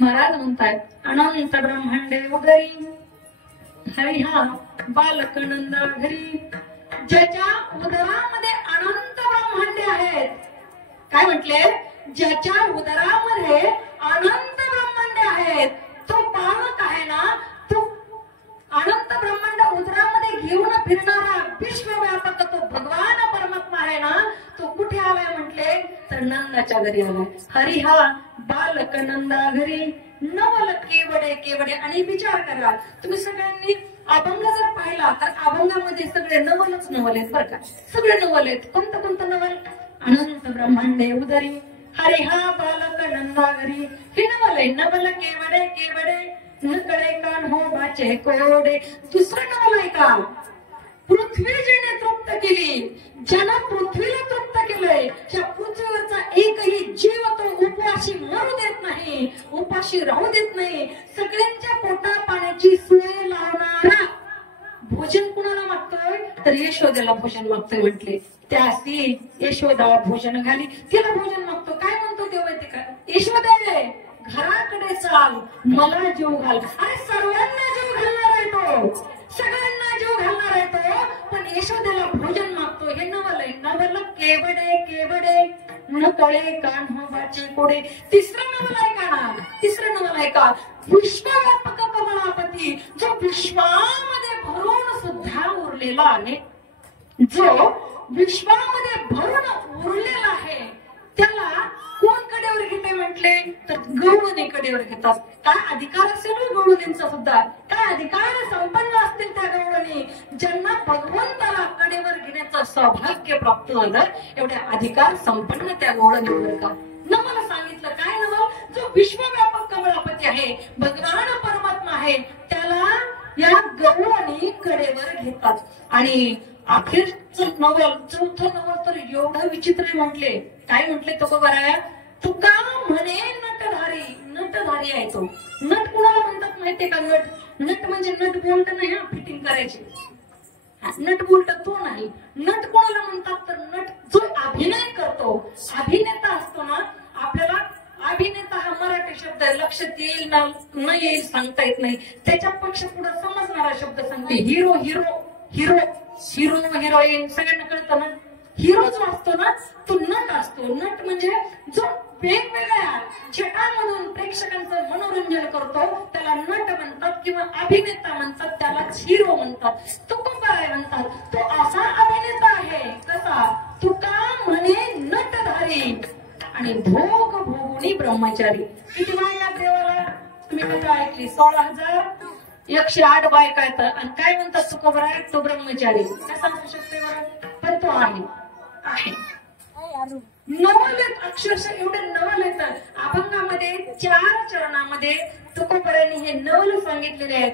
महाराज म्हणतात अनंत ब्रह्मांडे उदरी हरिहा बालक नंदा घरी. ज्याच्या उदरामध्ये अनंत ब्रह्मांडे आहेत, काय म्हटले, ज्याच्या उदरामध्ये अनंत ब्रह्मांडे आहेत, तो बालक आहे ना, तो अनंत ब्रह्मांड उदरामध्ये घेऊन फिरणारा विश्वव्यापक तो भगवान परमात्मा आहे ना, तो कुठे आलाय म्हटले, तर नंदाच्या घरी आलाय. हरिहा बालक नंदा घरी नवल केवडे केवडे. आणि विचार करा तुम्ही सगळ्यांनी अभंग जर पाहिला तर अभंगामध्ये सगळे नवलच नवल आहेत बरं का, सगळे नवल आहेत. कोणतं कोणतं नवल, अनंत ब्रह्मांडे उदरी हरिहा बालक नंदा घरी, हे नवल आहे. नवल केवडे केवडे नकळे कान हो बाचे कोडे. दुसरं नवल आहे का, पृथ्वी जिने तृप्त केली, ज्यानं पृथ्वीला तृप्त केलंय, त्या पृथ्वीवरचा एकही जीव तो उपाशी मरू देत नाही, उपाशी राहू देत नाही. सगळ्यांच्या पोटा पाण्याची सोय लावणारा भोजन कुणाला मागतोय, तर यशोदेला भोजन मागतोय म्हटले. त्यासी यशोदा भोजन घाली, तिला भोजन मागतो. काय म्हणतो तेव्हा माहिती का, यशोदे घराकडे चाल मला जीव घाल. अरे सर्वांना जीव घालणार आहे तो, सगळ्यांना जीव घालणार आहे तो, पण यशोदेला भोजन मागतो. हे नवल आहे. नवल केवडे केवडे न तळे कान हो बाचे कोडे. तिसरं नवल आहे का ना, तिसरं नवल आहे का, विश्वव्यापक कमलापती, जो विश्वामध्ये भरून सुद्धा उरलेला आहे, जो विश्वामध्ये भरून उरलेला आहे, त्याला कोण कडेवर घेते म्हटले, तर गवळणी कडेवर घेतात. काय अधिकार असेल गवळणींचा सुद्धा, काय अधिकार संपन्न असतील त्या गवळणी, ज्यांना भगवंताला कडेवर घेण्याचं सौभाग्य प्राप्त झालं, एवढ्या अधिकार संपन्न त्या गवळणीवर का. नवल सांगितलं काय नवल, जो विश्वव्यापक कमलापती आहे, भगवान परमात्मा आहे, त्याला या गवळणी कडेवर घेतात. आणि अखेरचं नवल, चौथं नवल तर एवढं विचित्र म्हटले. काय म्हटले तो बघा, तुका म्हणे नटधारी. नटधारी आहे तो. नट कुणाला म्हणतात माहितीये का, नट, नट म्हणजे नट बोल्ट नाही, फिटिंग करायची, नट बोल्ट तो नाही. नट कोणाला म्हणतात, तर नट जो अभिनय करतो, अभिनेता असतो ना. आपल्याला अभिनेता हा मराठी शब्द आहे, लक्षात येईल ना न येईल सांगता येत नाही, त्याच्यापेक्षा पुढे समजणारा शब्द सांगते. Hero hero hero hero heroine सगळ्यांना कळतं ना. हिरो जो असतो ना तो नट असतो. नट म्हणजे जो वेगवेगळ्या छटामधून प्रेक्षकांचं मनोरंजन करतो, त्याला नट म्हणतात किंवा अभिनेता म्हणतात, त्यालाच हिरो म्हणतात. तो काय म्हणतात, तो असा अभिनेता आहे कसा, तुका म्हणे नटधारी आणि भोग भोगुनी ब्रह्मचारी. किती बायका देवाला तुम्ही कथा ऐकली, 16,108 बायका आहेत. आणि काय म्हणतात तुकोबर आहे, तो ब्रह्मचारी. काय सांगू शकते बरं, पण तो आहे. नवल आहेत, अक्षरशः एवढे नवल येतात. अभंगामध्ये 4 चरणामध्ये तुकोबरांनी हे नवल सांगितलेले आहेत.